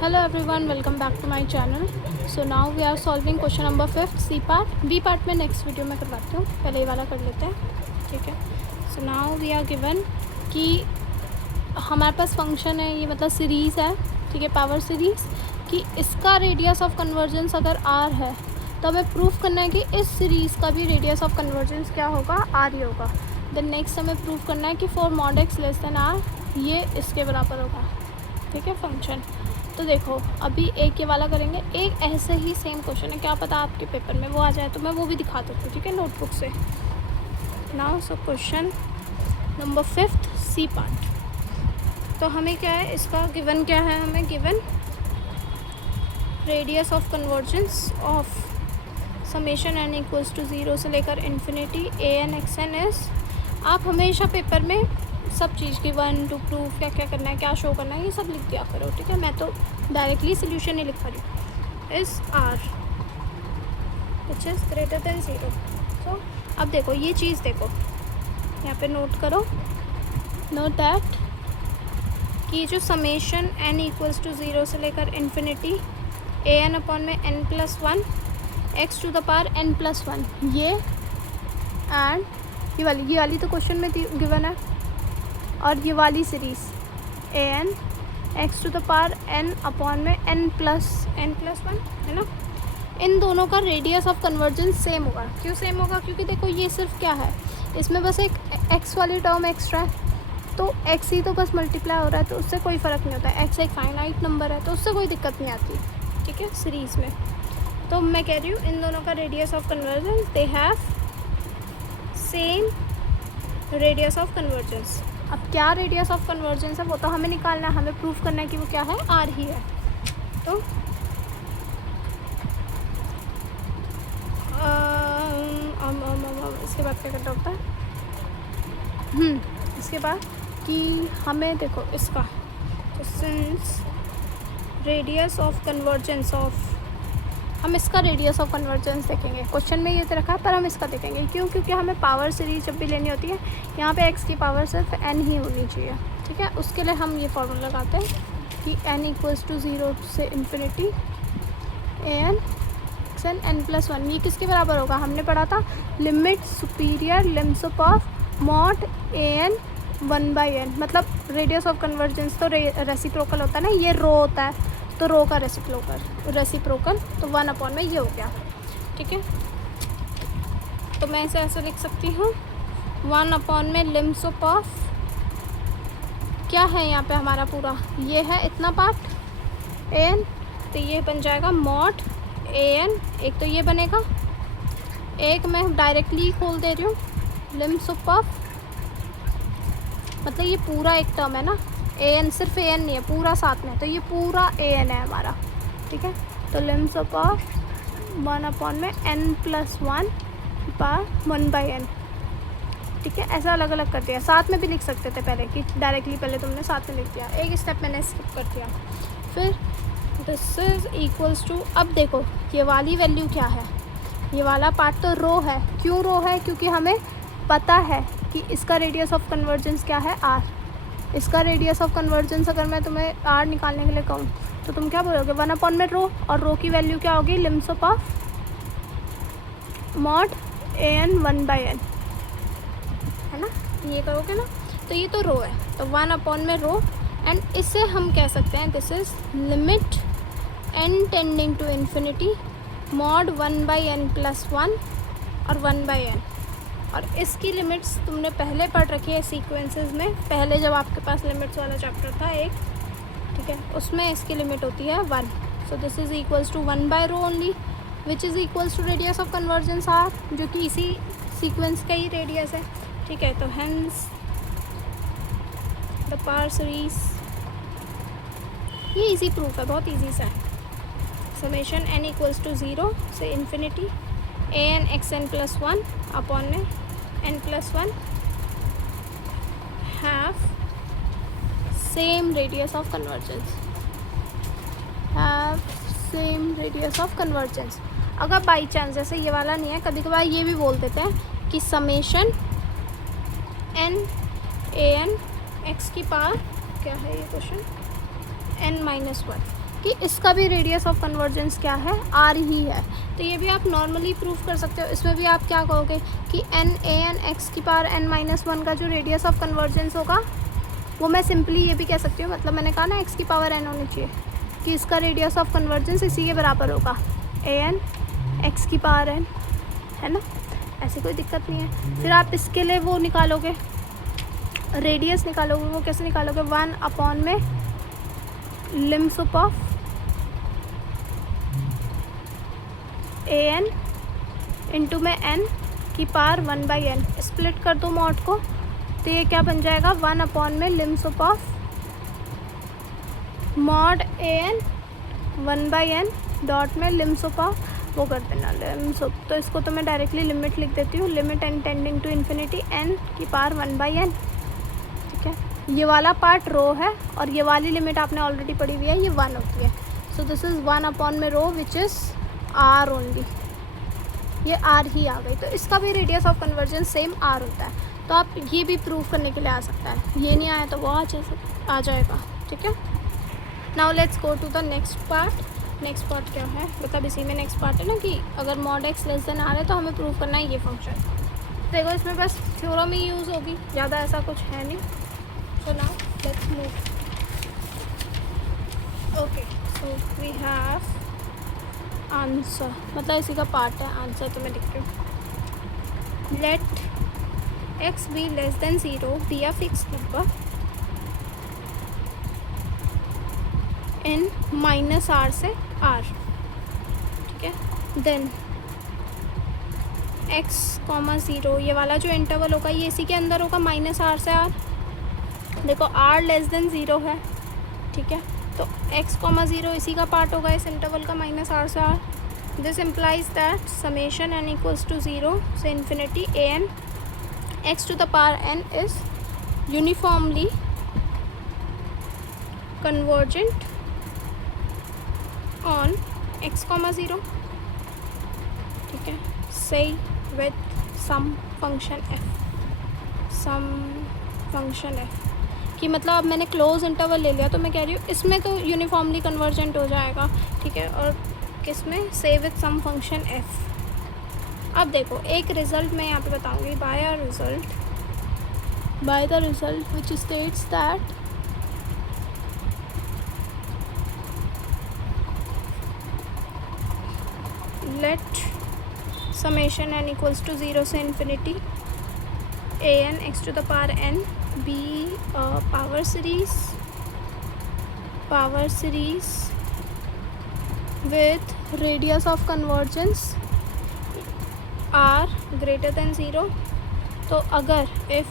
Hello everyone, welcome back to my channel. So now we are solving question number 5th C part. B part में next video में करवाती हूँ, पहले ये वाला कर लेते हैं, ठीक है. So now we are given कि हमारे पास फंक्शन है, ये मतलब सीरीज़ है, ठीक है, पावर सीरीज़, कि इसका रेडियस ऑफ कन्वर्जेंस अगर r है तो हमें प्रूफ करना है कि इस सीरीज़ का भी रेडियस ऑफ कन्वर्जेंस क्या होगा, r ही होगा. देन नेक्स्ट हमें प्रूफ करना है कि for mod x less than r ये इसके बराबर होगा, ठीक है, फंक्शन. तो देखो अभी एक ये वाला करेंगे, एक ऐसे ही सेम क्वेश्चन है, क्या पता आपके पेपर में वो आ जाए तो मैं वो भी दिखा देती हूँ, ठीक है, नोटबुक से. Now so question number 5th C part. तो हमें क्या है, इसका गिवन क्या है, हमें given radius of convergence of summation n equals to 0 से लेकर infinity a n x n s. आप हमेशा पेपर में सब चीज़ की 1 2 प्रूफ क्या क्या करना है, क्या शो करना है, ये सब लिख दिया करो, ठीक है. मैं तो डायरेक्टली सोल्यूशन नहीं लिखा रही हूँ. इस r which is greater than 0. So अब देखो ये चीज़, देखो यहाँ पे नोट करो, नोट दैट कि जो समेशन एन इक्वल्स टू 0 से लेकर इन्फिनिटी ए एन अपॉन में n+1 x to the power n+1, ये एंड ये वाली तो क्वेश्चन में गिवन है, और ये वाली series a n x to the power n upon में n+1 है ना, इन दोनों का रेडियस ऑफ कन्वर्जेंस सेम होगा. क्यों सेम होगा, क्योंकि देखो ये सिर्फ क्या है, इसमें बस एक x वाली टर्म एक्स्ट्रा है, तो x ही तो बस मल्टीप्लाई हो रहा है, तो उससे कोई फ़र्क नहीं होता. x एक फाइनाइट नंबर है तो उससे कोई दिक्कत नहीं आती, ठीक है, सीरीज़ में. तो मैं कह रही हूँ इन दोनों का radius of convergence, they have same radius of convergence. अब क्या रेडियस ऑफ कन्वर्जेंस है वो तो हमें निकालना है, हमें प्रूफ करना है कि वो क्या है, r ही है. तो इसके बाद क्या करना होता है, इसके बाद कि हमें देखो इसका तो since radius of convergence of, हम इसका रेडियस ऑफ कन्वर्जेंस देखेंगे. क्वेश्चन में ये तो रखा है पर हम इसका देखेंगे. क्यों, क्योंकि हमें पावर सीरीज जब भी लेनी होती है यहाँ पे x की पावर सिर्फ n ही होनी चाहिए, ठीक है. उसके लिए हम ये फॉर्मूला लगाते हैं कि n इक्वल्स टू 0 से infinity a n x n n+1, ये किसके बराबर होगा, हमने पढ़ा था limit superior lims of mod a n 1/n, मतलब रेडियस ऑफ कन्वर्जेंस तो रेसिप्रोकल होता है ना, ये रो होता है तो रो का रेसिप्रोकल तो 1 अपॉन में ये हो गया, ठीक है. तो मैं इसे ऐसे लिख सकती हूँ 1 अपॉन में लिम्स ऑफ क्या है यहाँ पे हमारा पूरा, ये है इतना पार्ट ए एन, तो ये बन जाएगा मॉड ए एन. एक तो ये बनेगा, एक मैं डायरेक्टली खोल दे रही हूँ लिम्स ऑफ, मतलब ये पूरा एक टर्म है ना, ए एन सिर्फ ए एन नहीं है, पूरा साथ में, तो ये पूरा ए एन है हमारा, ठीक है. तो लिम्स ऑफ 1 अपॉन में n+1 पर 1/n, ठीक है. ऐसा अलग अलग कर दिया, साथ में भी लिख सकते थे पहले कि डायरेक्टली पहले तुमने साथ में लिख दिया, एक स्टेप मैंने स्किप कर दिया. फिर दिस इज इक्वल्स टू, अब देखो ये वाली वैल्यू क्या है, ये वाला पार्ट तो रो है. क्यों रो है, क्योंकि हमें पता है कि इसका रेडियस ऑफ कन्वर्जेंस क्या है, r. इसका रेडियस ऑफ कन्वर्जेंस अगर मैं तुम्हें r निकालने के लिए कहूँ तो तुम क्या बोलोगे, 1 अपॉन में रो, और रो की वैल्यू क्या होगी, lims of mod a n 1/n, है ना, ये करोगे ना. तो ये तो रो है, तो 1 अपॉन में रो, एंड इसे हम कह सकते हैं this is limit n tending to infinity mod 1/n+1 और 1/n. और इसकी लिमिट्स तुमने पहले पढ़ रखी है सीक्वेंसेस में, पहले जब आपके पास लिमिट्स वाला चैप्टर था एक, ठीक है, उसमें इसकी लिमिट होती है 1. So this is equals to 1/रो only which is equals to radius of convergence r, जो कि इसी सीक्वेंस का ही रेडियस है, ठीक है. तो हेंस द पावर सीरीज, ये इजी प्रूफ है, बहुत इजी सा है. समेशन n इक्वल्स टू 0 से infinity a n x n+1 upon में n+1 have same radius of convergence, have same radius of convergence. अगर बाई चांस जैसे ये वाला नहीं है, कभी कभार ये भी बोल देते हैं कि समेशन n ए एन एक्स की पावर क्या है ये क्वेश्चन, n-1, कि इसका भी रेडियस ऑफ कन्वर्जेंस क्या है, आर ही है। तो ये भी आप नॉर्मली प्रूफ कर सकते हो। इसमें भी आप क्या कहोगे कि एन ए एन एक्स की पावर n माइनस वन का जो रेडियस ऑफ कन्वर्जेंस होगा वो मैं सिंपली ये भी कह सकती हूँ, मतलब मैंने कहा ना एक्स की पावर n होनी चाहिए, कि इसका रेडियस ऑफ कन्वर्जेंस इसी के बराबर होगा ए एन एक्स की पावर n, है ना। ऐसी कोई दिक्कत नहीं है। फिर आप इसके लिए वो निकालोगे, रेडियस निकालोगे। वो कैसे निकालोगे, 1 अपॉन में lim sup of A N into में n की पावर 1/n, स्प्लिट कर दो मॉड को, तो ये क्या बन जाएगा, 1 अपॉन में lim sup of mod a n 1/n dot में लिम सुप ऑफ वो कर देना लिम सुप। तो इसको तो मैं डायरेक्टली लिमिट लिख देती हूँ, limit n tending to infinity n की पावर 1/n। ठीक है, ये वाला पार्ट रो है और ये वाली लिमिट आपने ऑलरेडी पढ़ी हुई है, ये 1 होती है। सो दिस इज़ 1 अपॉन में रो विच इज़ r ओनली, ये r ही आ गई। तो इसका भी radius of convergence same r होता है। तो आप ये भी प्रूव करने के लिए आ सकता है, ये नहीं आया तो वो आ जाएगा। ठीक है, now let's go to the next part. Next part क्या है, मतलब इसी में नेक्स्ट पार्ट है ना कि अगर mod x less than r है तो हमें प्रूव करना है ये फंक्शन। देखो इसमें बस थ्योरम ही यूज़ होगी, ज़्यादा ऐसा कुछ है नहीं। So now let's move. Okay, so we have answer, मतलब इसी का पार्ट है आंसर, तो मैं लिखती हूँ late x be less than 0 be a fixed number in minus r से r। ठीक है, देन x, 0, ये वाला जो इंटरवल होगा ये इसी के अंदर होगा, माइनस r से r। देखो r लेस देन 0 है, ठीक है, तो x, 0 इसी का पार्ट होगा इस इंटरवल का, माइनस r से r। This implies that summation n equals to 0 से infinity a n x to the power n is uniformly convergent on x, 0, ठीक है, say with some function f, some function f, कि मतलब अब मैंने close interval ले लिया तो मैं कह रही हूँ इसमें तो यूनिफॉर्मली कन्वर्जेंट हो जाएगा। ठीक है, और किसमें, say with some function f। अब देखो एक रिज़ल्ट मैं यहाँ पे बताऊँगी, by the result which states that let summation n equals to 0 से infinity a n x to the power n be a power series with radius of convergence r greater than 0। तो अगर if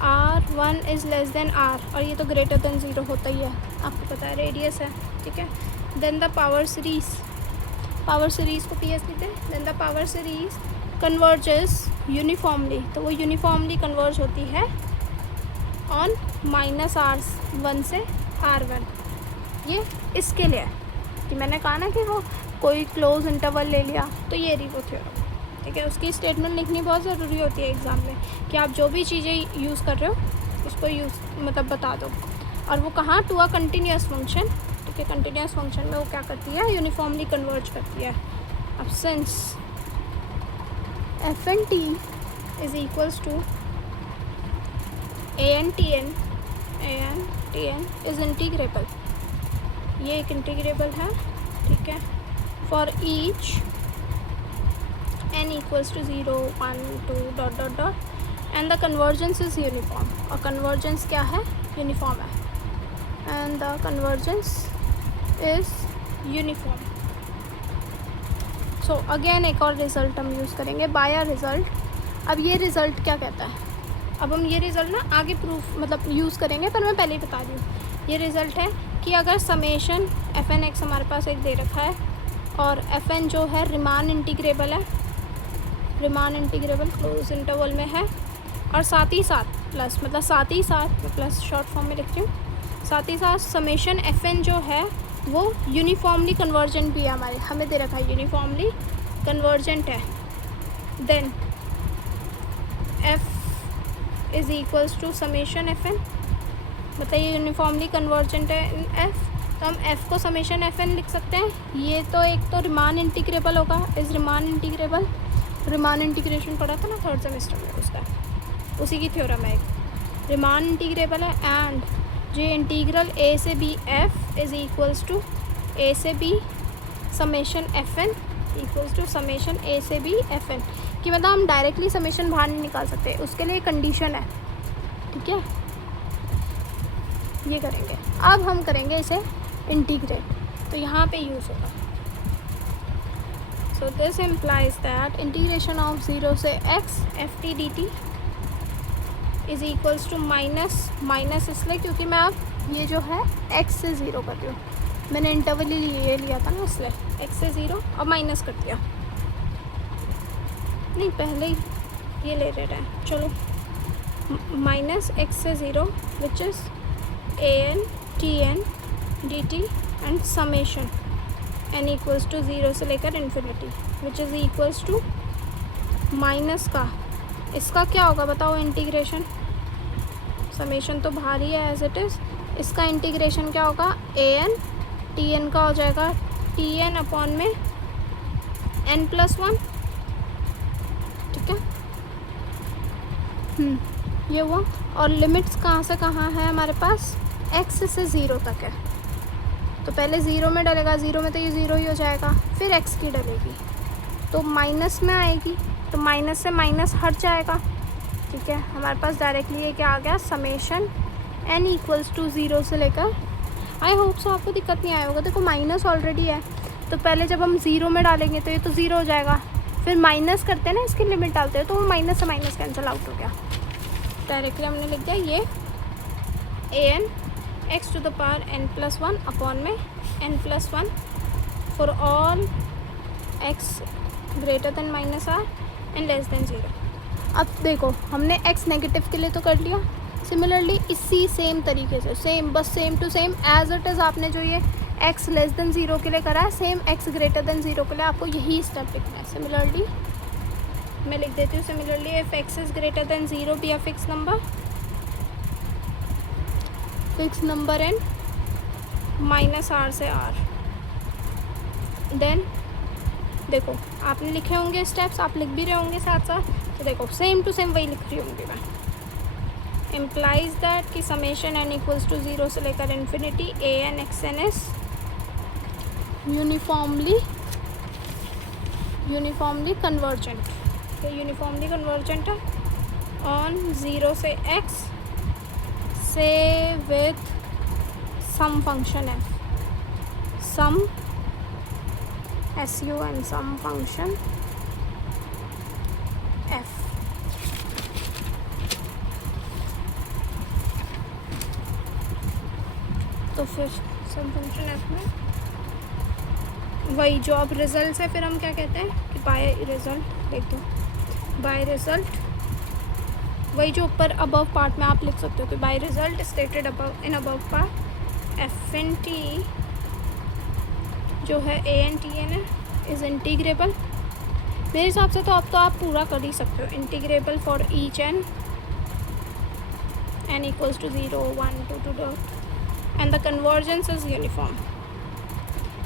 r1 is less than r, और ये तो greater than 0 होता ही है, आपको पता है रेडियस है। ठीक है, देन द पावर सीरीज़ को PS लिखते हैं, then the power series converges uniformly, तो वो यूनिफॉर्मली कन्वर्ज होती है ऑन माइनस r1 से r1। ये इसके लिए कि मैंने कहा ना कि वो कोई क्लोज इंटरवल ले लिया, तो ये रही वो थ्योरम। ठीक है, उसकी स्टेटमेंट लिखनी बहुत ज़रूरी होती है एग्ज़ाम में, कि आप जो भी चीज़ें यूज़ कर रहे हो उसको मतलब बता दो। और वो कहाँ, टू अ कंटिन्यूस फंक्शन। ठीक है, कंटिन्यूस फंक्शन में वो क्या करती है, यूनिफॉर्मली कन्वर्ज करती है। अब since f n t is equals to a n t n is integrable, ये एक इंटीग्रेबल है। ठीक है, for each n equals to 0, 1, 2 dot dot dot and the convergence is uniform, और कन्वर्जेंस क्या है, यूनिफॉर्म है, and the convergence is uniform. So again एक और रिज़ल्ट हम यूज़ करेंगे, बाय अ रिज़ल्ट। अब ये रिज़ल्ट क्या कहता है, अब हम ये रिज़ल्ट ना आगे प्रूफ मतलब यूज़ करेंगे, पर मैं पहले ही बता रही हूँ। ये रिज़ल्ट है कि अगर समेशन एफ एन एक्स हमारे पास एक दे रखा है और एफ एन जो है रिमान इंटीग्रेबल है, रिमान इंटीग्रेबल क्लोज इंटरवल में है, और साथ ही साथ प्लस, मतलब साथ ही साथ प्लस शॉर्ट फॉर्म में लिख रही हूँ, साथ ही साथ समेशन एफ एन जो है वो यूनिफॉर्मली कन्वर्जेंट भी है, हमें दे रखा है यूनिफॉर्मली कन्वर्जेंट है। Then f is equals to summation f n, मतलब ये यूनिफॉर्मली कन्वर्जेंट है इन एफ, तो हम f को समेशन fn लिख सकते हैं। ये तो एक तो रिमान इंटीग्रेबल होगा, is Riemann integrable. Riemann integration पढ़ा था ना थर्ड सेमेस्टर में, उसका उसी की थ्योरम है एक। रिमान इंटीग्रेबल है एंड जो इंटीग्रल a से b f is equals to a से b summation fn equals to summation a से b fn। कि मतलब हम डायरेक्टली समेशन बाहर नहीं निकाल सकते, उसके लिए कंडीशन है, ठीक है। ये करेंगे। अब हम करेंगे इसे इंटीग्रेट, तो यहाँ पे यूज़ होगा। So this implies that integration of 0 से x f t d t is equals to minus इसलिए क्योंकि मैं अब ये जो है x से 0 कर रही हूँ, मैंने इंटरवल ये लिया था ना, इसलिए x से 0 और माइनस कर दिया। नहीं, पहले ही ये ले रहे हैं, चलो माइनस x से 0 which is an tn dt and summation n equals to 0 से लेकर infinity which is equals to minus का, इसका क्या होगा बताओ इंटीग्रेशन। समेशन तो बाहर ही है एज इट इज़, इसका इंटीग्रेशन क्या होगा, an tn का हो जाएगा tn अपॉन में n+1, ठीक है। ये हुआ। और लिमिट्स कहाँ से कहाँ है हमारे पास, x से 0 तक है। तो पहले 0 में डलेगा, 0 में तो ये 0 ही हो जाएगा, फिर x की डलेगी तो माइनस में आएगी, तो माइनस से माइनस हट जाएगा, ठीक है। हमारे पास डायरेक्टली ये क्या आ गया, समेशन n इक्वल्स टू 0 से लेकर, आई होप सो आपको दिक्कत नहीं आया होगा। देखो माइनस ऑलरेडी है, तो पहले जब हम 0 में डालेंगे तो ये तो 0 हो जाएगा, फिर माइनस करते हैं ना, इसकी लिमिट डालते हैं तो वो माइनस से माइनस कैंसिल आउट हो गया। डायरेक्टली हमने लिख दिया ये an x to the power n+1 upon में n+1 for all x greater than -r and less than 0। अब देखो हमने x नेगेटिव के लिए तो कर लिया, सिमिलरली इसी सेम तरीके से सेम, बस same to same as it is आपने जो ये x लेस देन 0 के लिए करा है, सेम x ग्रेटर देन 0 के लिए आपको यही स्टेप लिखना है। सिमिलरली मैं लिख देती हूँ, similarly if x is greater than 0 be a fix number n -r से r, देन देखो आपने लिखे होंगे स्टेप्स, आप लिख भी रहे होंगे साथ साथ, तो देखो सेम टू सेम वही लिख रही होंगी मैं। इम्प्लाइज दैट कि समेशन n इक्वल्स टू 0 से लेकर infinity an xn is uniformly convergent, ये यूनिफॉर्मली कन्वर्जेंट है ऑन 0 से x से with some function f, sum SUM sum function f। तो फिर सम फंक्शन f में वही जो अब रिजल्ट है, फिर हम क्या कहते हैं कि बाय रिजल्ट लिख दो, बाय रिजल्ट वही जो ऊपर अबव पार्ट में आप लिख सकते हो कि by result stated above in above part f n t जो है an tn है इज़ इंटीग्रेबल। मेरे हिसाब से तो अब तो आप पूरा कर ही सकते हो, integrable for each n equals to 0 1 2 2 dot and the convergence is uniform,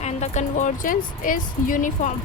and the convergence is uniform.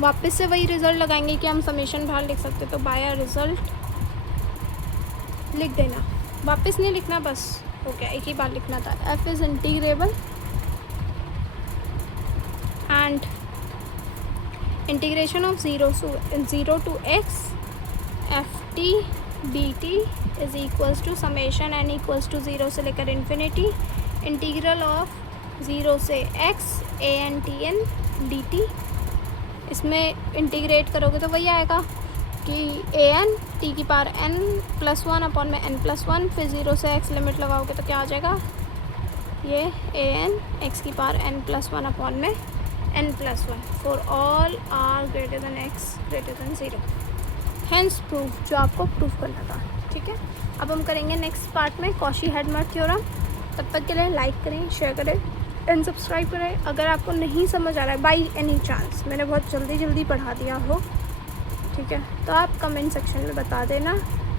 वापस से वही रिज़ल्ट लगाएंगे कि हम समेशन बाहर लिख सकते, तो बाय रिज़ल्ट लिख देना, वापस नहीं लिखना, बस हो गया, एक ही बार लिखना था। f is integrable and integration of 0 to x ft dt is equals to summation n equals to 0 से लेकर इन्फिनिटी इंटीग्रल ऑफ 0 से x an tn dt। इसमें इंटीग्रेट करोगे तो वही आएगा कि an t की पावर n+1 अपॉन में n+1, फिर 0 से x लिमिट लगाओगे तो क्या आ जाएगा, ये an x की पावर n+1 अपॉन में n+1 for all r greater than x greater than 0। Hence proof, जो आपको प्रूफ करना था, ठीक है। अब हम करेंगे नेक्स्ट पार्ट में कॉशी-हेडमर थ्योरम। तब तक के लिए लाइक करें, शेयर करें एंड सब्सक्राइब करें। अगर आपको नहीं समझ आ रहा है बाई एनी चांस, मैंने बहुत जल्दी पढ़ा दिया हो, ठीक है, तो आप कमेंट सेक्शन में बता देना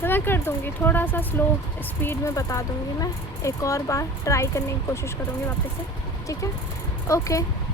तो मैं कर दूँगी, थोड़ा सा स्लो स्पीड में बता दूँगी मैं, एक और बार ट्राई करने की कोशिश करूँगी वापस से, ठीक है? ओके।